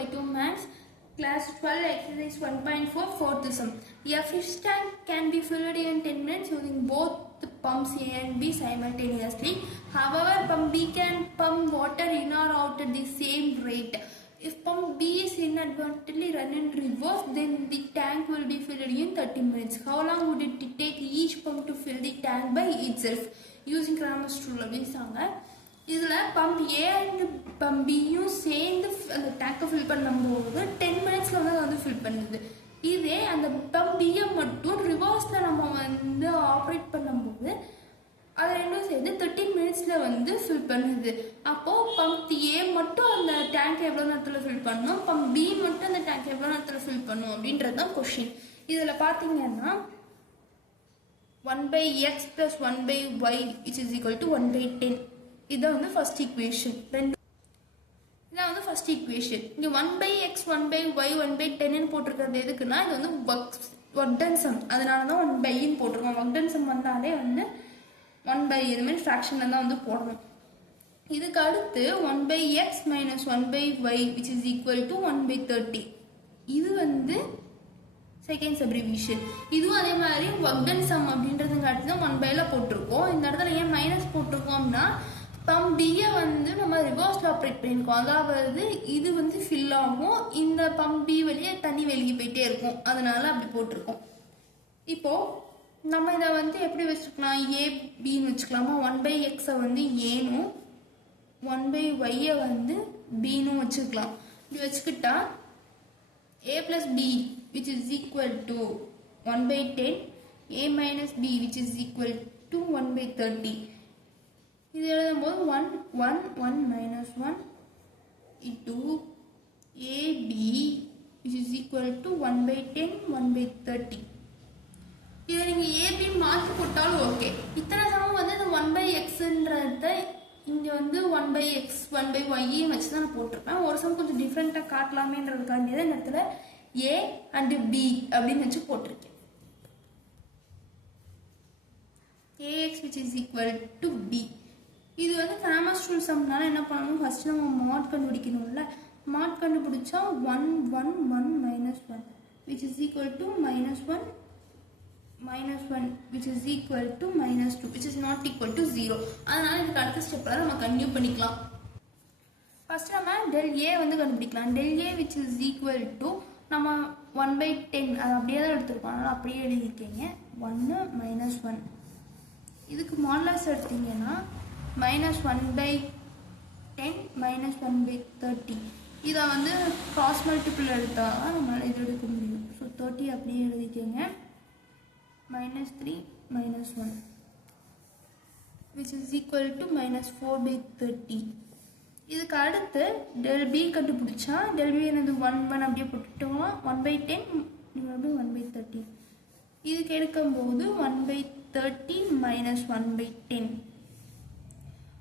by 2 max. Class 12 exercise 1.4 fourth sum. A fish tank can be filled in 10 minutes using both the pumps A and B simultaneously. However, pump B can pump water in or out at the same rate. If pump B is inadvertently run in reverse, then the tank will be filled in 30 minutes. How long would it take each pump to fill the tank by itself? Using Cramer's rule அப்படின்றாங்க. இதில் pump A and pump பியும் சேர்ந்து அந்த டேங்கை fill பண்ணும்போது 10 மினிட்ஸில் வந்து அதை வந்து ஃபில் பண்ணுது. இதே அந்த பம்ப் பியை மட்டும் ரிவர்ஸில் நம்ம வந்து ஆப்ரேட் பண்ணும்போது அது ரெண்டும் சேர்ந்து 13 மினிட்ஸில் வந்து ஃபில் பண்ணுது. அப்போது பம்ப் ஏ மட்டும் அந்த டேங்க் எவ்வளோ நேரத்தில் ஃபில் பண்ணணும், பம்ப் பி மட்டும் அந்த டேங்க் எவ்வளோ நேரத்தில் ஃபில் பண்ணும் அப்படின்றது தான் கொஷின். இதில் பார்த்தீங்கன்னா 1/x plus 1/y which is equal to 1/10. இதான் வந்து ஃபர்ஸ்ட் ஈக்குவேஷன். இதான் வந்து ஃபர்ஸ்ட் ஈக்குவேஷன். இங்கே 1/x 1/y 1/10 போட்டிருக்கிறது எதுக்குன்னா இது வந்து ஒர்க் டன் சம், அதனால தான் 1/ன்னு போட்டிருக்கோம். ஒர்க் டன் சம் வந்தாலே வந்து 1/, இது மாதிரி ஃப்ராக்ஷனில் தான் வந்து போடணும். இதுக்கு அடுத்து 1/x minus 1/y which is equal to 1/30. இது வந்து செகண்ட் சப்டிவிஷன். இதுவும் அதே மாதிரி ஒர்க் டன் சம் அப்படின்றதுக்கு அடுத்து தான் 1/ல போட்டிருக்கோம். இந்த இடத்துல ஏன் மைனஸ் போட்டிருக்கோம்னா பம்ப் பியை வந்து நம்ம ரிவர்ஸில் ஆப்ரேட் பண்ணியிருக்கோம். அதாவது இது வந்து ஃபில் ஆகும், இந்த பம்ப் பி வழியே தண்ணி வெளியே போயிட்டே இருக்கும், அதனால அப்படி போட்டிருக்கோம். இப்போது நம்ம இதை வந்து எப்படி வச்சுக்கலாம், ஏ பின்னு வச்சுக்கலாமா. 1/xஐ வந்து ஏனும் 1/yஐ வந்து பின்னும் வச்சுக்கலாம். இப்படி வச்சுக்கிட்டா a plus b which is equal to 1/10, a minus b which is equal to 1/30. இது எழுதும்போது 1 minus 1 into ab which is equal to 1/10 1/30. இதை நீங்கள் ஏபி மாற்றி போட்டாலும் ஓகே. இத்தனை சமம் வந்து இந்த 1/xன்றத இங்கே வந்து 1/x 1/y வச்சு தான் நான் போட்டிருப்பேன். ஒரு சமம் கொஞ்சம் டிஃப்ரெண்ட்டாக காட்டலாமேன்றதுக்காண்டி தான் இந்த இடத்துல ஏ அண்டு பி அப்படின்னு வச்சு போட்டிருக்கேன். ax which is equal to b. இது வந்து ஃபேமஸ் ரூல் சம்னால என்ன பண்ணணும், ஃபர்ஸ்ட் நம்ம மாட் கண்டுபிடிக்கணும்ல. மாட் கண்டுபிடிச்சா 1 1 1 minus 1 which is equal to minus 1 which is equal to minus 2 which is not equal to 0. அதனால இதுக்கு அடுத்த ஸ்டெப்பில் நம்ம கன்டினியூ பண்ணிக்கலாம். ஃபர்ஸ்ட் நம்ம del a வந்து கண்டுபிடிக்கலாம். del a which is equal to நம்ம 1/10 அது அப்படியே தான் எடுத்துருக்கோம், அதனால் அப்படியே எழுதியிருக்கீங்க. 1 minus 1 இதுக்கு மாடலஸ் எடுத்தீங்கன்னா -1/10 minus 1/30. இதை வந்து கிராஸ் மல்டிபிள் எடுத்தால் தான் நம்மளால் இது எடுக்க முடியும். ஸோ 30 அப்படியே எழுதிக்கோங்க. -3 minus 1 which is equal to -4/30. இதுக்கு அடுத்து del b கண்டுபிடிச்சா del b என்னது 1 அப்படியே போட்டுட்டோம்னா 1/10 1/30. இதுக்கு எடுக்கும்போது 1/30 minus 1/10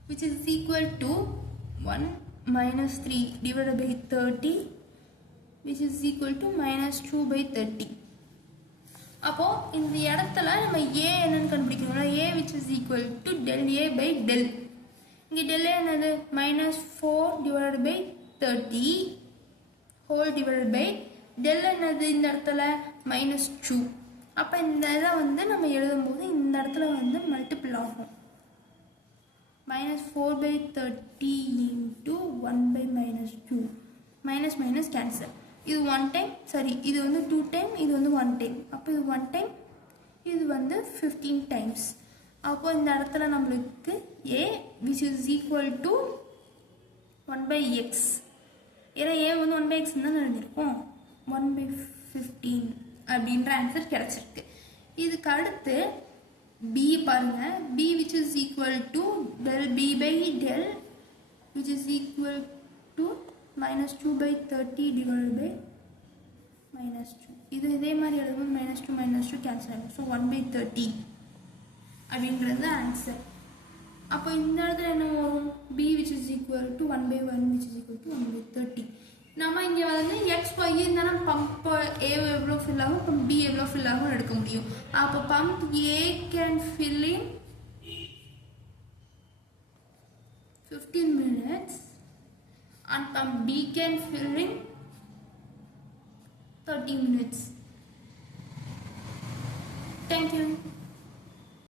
which is equal to 1 minus 3 divided by 30 which is equal to -2/30. அப்போ இந்த இடத்துல நம்ம a என்னன்னு கண்டுபிடிக்கணும்னா a which is equal to del a by del. இங்கே del a என்னது -4 divided by 30 whole divided by del என்னது இந்த இடத்துல -2. அப்போ இந்த இதை வந்து நம்ம எழுதும்போது இந்த இடத்துல வந்து மல்டிபிள் ஆகும். -4/30 into 1/-2 minus cancel. இது 1 டைம், சரி இது வந்து 2 டைம், இது வந்து 1 டைம். அப்போ இது 1 டைம், இது வந்து 15 டைம்ஸ். அப்போ இந்த இடத்துல நம்மளுக்கு a which is equal to 1/x. ஏன்னா a வந்து 1/x தான் எழுதியிருக்கோம். 1/15 அப்படின்ற ஆன்சர் கிடச்சிருக்கு. இதுக்கு அடுத்து b பாருங்க, b which is equal to del b by del which is equal to -2/30 divided by -2. இது இதே மாதிரி எழுதும்போது -2 கேன்சல் ஆகும். ஸோ 1/30 அப்படின்றது ஆன்சர். அப்போ இந்த இடத்துல என்ன வரும், b which is equal to 1/1 which is equal to 1/30. நம்ம இங்கே வந்து எக்ஸ் ஒய் இருந்தாலும் பம்ப் ஏ எவ்வளோ ஃபில் ஆகும், பம்ப் பி எவ்வளோ ஃபில் ஆகும் எடுக்க முடியும். அப்போ pump A can fill in 15 minutes and pump B can fill in 30 minutes. Thank you.